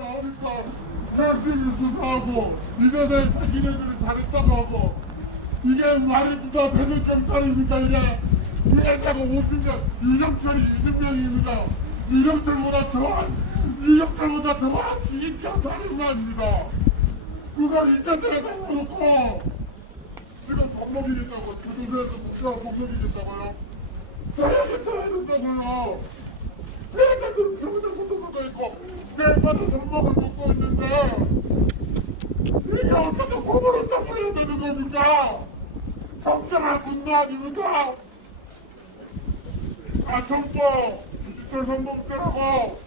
나오니까 열심히 수사하고 이전에 자기네들이 잘했다고 하고 이게 말이 누가 되는 경찰입니까 이게 피해자가 50명 유정철이 20명입니다 유정철보다 더한 유정철보다 더한 시인 경찰입니다 그걸 이전에 가놓고 지금 법목이겠다고 교도소에서 국가 법목이겠다고요 사형이 쳐야 된다고요 피해자들 고통도 있고 내일마다 전목을 먹고 있는데 이게 어떻게 법으로 처벌해야 되는 겁니까? 적절한 군도 아닙니까? 아, 정도 디지털 선동죄라고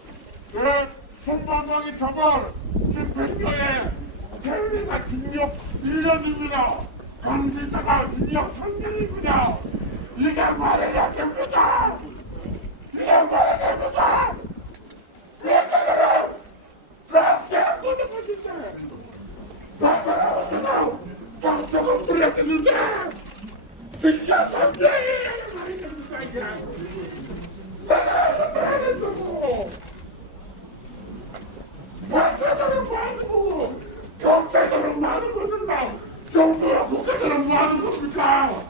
예? 손방망이 처벌 집행유예 켈리가 징역 1년입니다 감시자가 징역 3년입니다 이게 말이 됩니까? 이게 말이 됩니까? 피해자들은 납치한 거는 것인데 나가라고 부렸는데 진짜 선생이 말이 됩니까 이게 내가 해야 된다고 박사들은 뭐 하는 거고 경찰들은 뭐 하는 겁니까 정부와 국가들은 뭐 하는 겁니까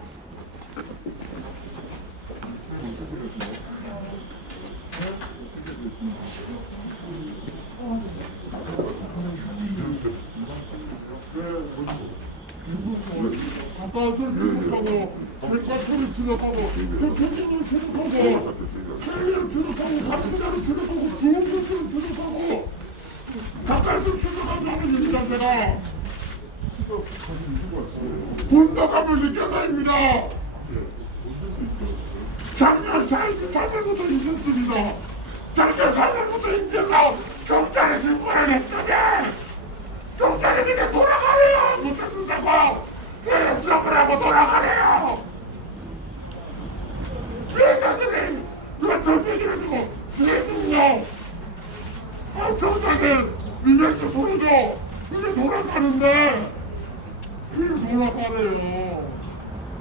아빠를 추적하고 백과천을 추적하고 교통을 추적하고 헬리를 추적하고 각수자를 추적하고 주원수를 추적하고 가까이서 추적하고 하는 일이란 제가. 분노감을 느껴다닙니다. 작년 44년부터 있었습니다. 작년 4년부터 이제가 경찰에 신고를 했더니 경찰이 그냥 돌아가래요 못해준다고 왜 수업을 하고 돌아가래요 피해자들이 누가 절대기를 주고 지금요 이제 좀 보여줘 이제 돌아가는데 왜 돌아가래요.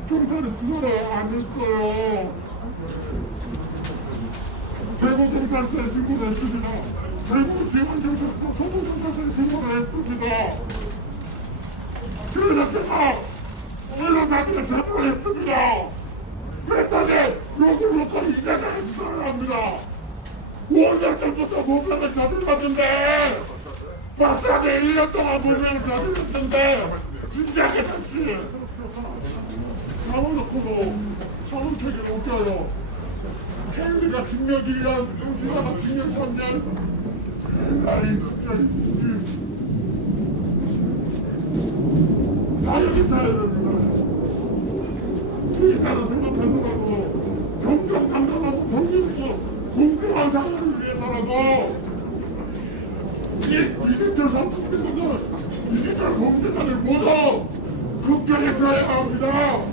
경찰이 수사를 안 했어요. 대구 경찰서에 신고를 했습니다. 대구 지원경찰서 소부경찰서에 신고를 했습니다. 그래서 제가 언론사한테 제보를 했습니다. 그랬더니 욕을 먹고 이제까지 수사를 합니다. 5년 전부터 무명을 저질렀는데 박사한테 1년 동안 무명을 저질렀는데 진지하게 됐지. 잡아놓고도 처음책이 웃겨요. 캔디가 징역 1년, 응시가가 징역 3년. 아이 진짜 이 사역이 차야 됩니다. 피해자를 생각해서라도 정정당당하고 정의있고 공정한 위해서라도 이 디지털 선거들은 디지털 범죄자들 모두 국경에 처해야 합니다.